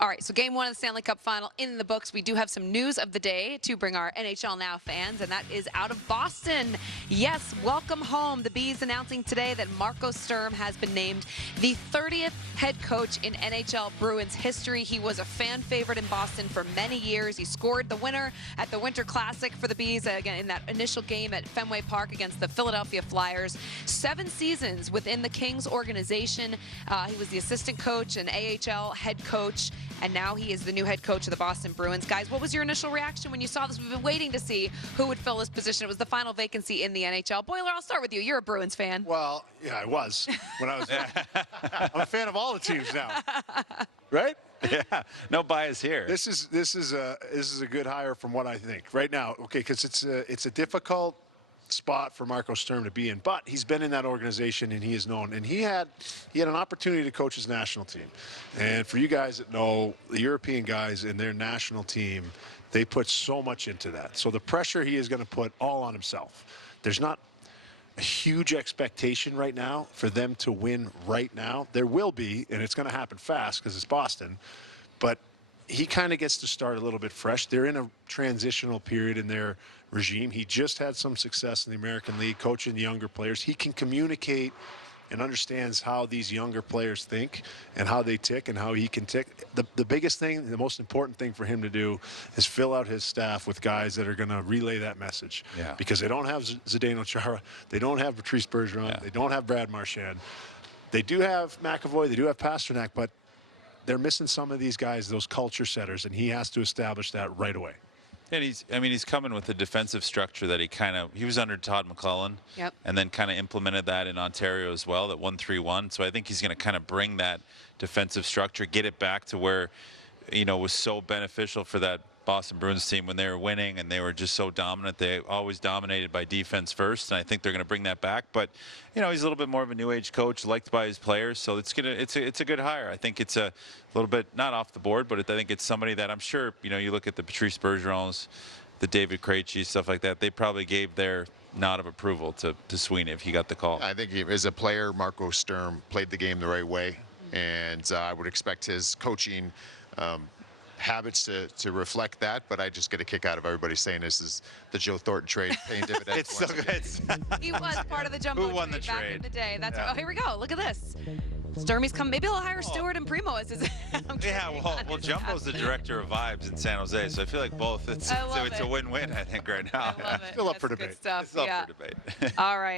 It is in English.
All right, so game one of the Stanley Cup Final in the books. We do have some news of the day to bring our NHL Now fans, and that is out of Boston. Yes, welcome home. The Bees announcing today that Marco Sturm has been named the 30th head coach in NHL Bruins history. He was a fan favorite in Boston for many years. He scored the winner at the Winter Classic for the Bees, again in that initial game at Fenway Park against the Philadelphia Flyers. 7 seasons within the Kings organization. He was the assistant coach and AHL head coach, and now he is the new head coach of the Boston Bruins. Guys, what was your initial reaction when you saw this? We've been waiting to see who would fill this position. It was the final vacancy in the NHL. Boiler, I'll start with you. You're a Bruins fan. Well, yeah, I was when I was I'm a fan of all the teams now. Right? Yeah, no bias here. This is a good hire from what I think right now. Okay, because it's a difficult spot for Marco Sturm to be in, but he's been in that organization and he is known, and he had an opportunity to coach his national team. And for you guys that know, the European guys in their national team, they put so much into that. So the pressure he is going to put all on himself. There's not a huge expectation right now for them to win right now. There will be, and it's going to happen fast because it's Boston, but he kind of gets to start a little bit fresh. They're in a transitional period in their regime. He just had some success in the American League coaching the younger players. He can communicate and understands how these younger players think and how they tick and how he can tick. The biggest thing, the most important thing for him to do is fill out his staff with guys that are going to relay that message. Yeah. Because they don't have Zdeno Chara, they don't have Patrice Bergeron, they don't have Brad Marchand. They do have McAvoy, they do have Pasternak, but they're missing some of these guys, those culture setters, and he has to establish that right away. And he's coming with a defensive structure that he was under Todd McClellan, Yep. and then kind of implemented that in Ontario as well, that 1-3-1. So I think he's going to kind of bring that defensive structure, get it back to where, was so beneficial for that Boston Bruins team when they were winning and they were just so dominant. They always dominated by defense first, and I think they're going to bring that back. But he's a little bit more of a new age coach, liked by his players, so it's a good hire. I think it's a little bit not off the board, but I think it's somebody that I'm sure you look at the Patrice Bergerons, the David Krejci, stuff like that. They probably gave their nod of approval to Sweeney if he got the call. I think as a player, Marco Sturm played the game the right way, and I would expect his coaching habits to reflect that, but I just get a kick out of everybody saying this is the Joe Thornton trade paying dividends. It's so good. He was part of the Jumbo Who won the trade back in trade? the day. That's Yeah. Oh, here we go. Look at this. Sturmy's come. Maybe he'll hire Stewart and Primo as his. Yeah, well, Jumbo's the director of vibes in San Jose, so I feel like both. It's I love a it. win-win, I think, right now. I love it. Still up for That's good debate. stuff. It's up Yeah. for debate. All right.